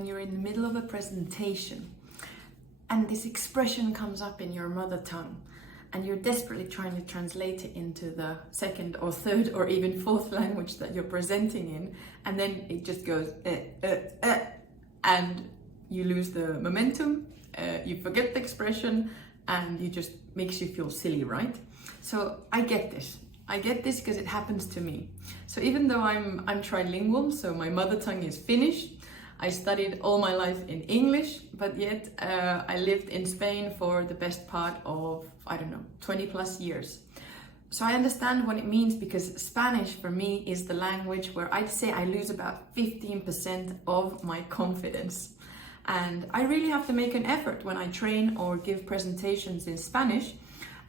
when you're in the middle of a presentation and this expression comes up in your mother tongue and you're desperately trying to translate it into the second or third or even fourth language that you're presenting in, and then it just goes and you lose the momentum, you forget the expression, and it just makes you feel silly, right? So I get this because it happens to me. So even though I'm trilingual, so my mother tongue is Finnish, I studied all my life in English, but yet I lived in Spain for the best part of, 20 plus years. So I understand what it means, because Spanish for me is the language where I'd say I lose about 15% of my confidence. And I really have to make an effort when I train or give presentations in Spanish.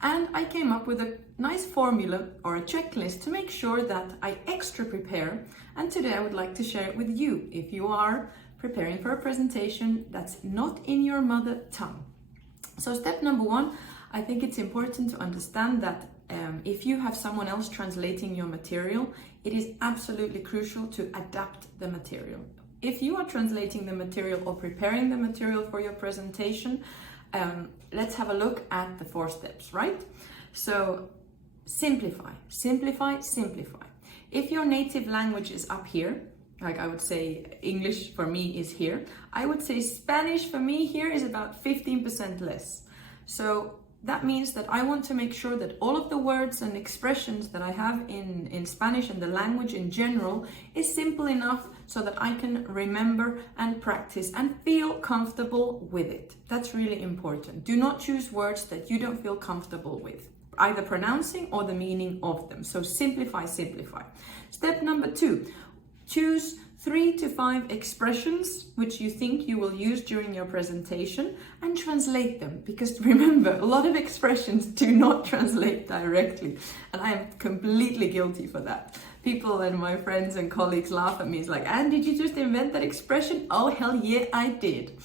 And I came up with a nice formula or a checklist to make sure that I extra prepare. And today I would like to share it with you if you are preparing for a presentation that's not in your mother tongue. So step number one, I think it's important to understand that if you have someone else translating your material, it is absolutely crucial to adapt the material. If you are translating the material or preparing the material for your presentation, let's have a look at the 4 steps, right? So simplify, simplify, simplify. If your native language is up here, like I would say English for me is here, I would say Spanish for me here is about 15% less. So that means that I want to make sure that all of the words and expressions that I have in Spanish and the language in general is simple enough so that I can remember and practice and feel comfortable with it. That's really important. Do not choose words that you don't feel comfortable with, either pronouncing or the meaning of them. So simplify, simplify. Step number 2, choose 3 to 5 expressions which you think you will use during your presentation and translate them. Because remember, a lot of expressions do not translate directly. And I am completely guilty for that. People and my friends and colleagues laugh at me. It's like, Anne, did you just invent that expression? Oh, hell yeah, I did.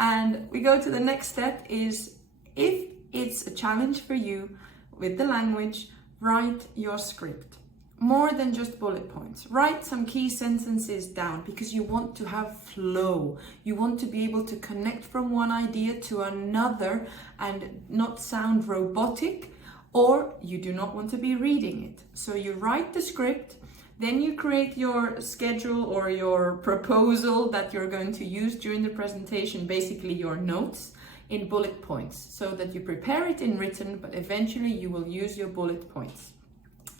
And we go to the next step is, if it's a challenge for you with the language, write your script. More than just bullet points. Write some key sentences down, because you want to have flow. You want to be able to connect from one idea to another and not sound robotic, or you do not want to be reading it. So you write the script, then you create your schedule or your proposal that you're going to use during the presentation, basically your notes in bullet points, so that you prepare it in written, but eventually you will use your bullet points.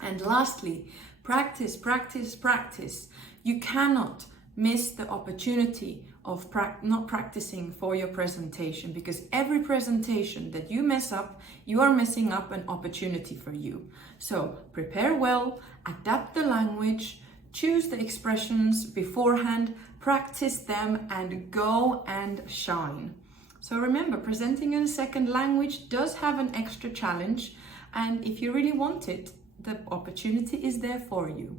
And lastly, practice, practice, practice. You cannot miss the opportunity of not practicing for your presentation, because every presentation that you mess up, you are messing up an opportunity for you. So prepare well, adapt the language, choose the expressions beforehand, practice them, and go and shine. So remember, presenting in a second language does have an extra challenge, and if you really want it, the opportunity is there for you.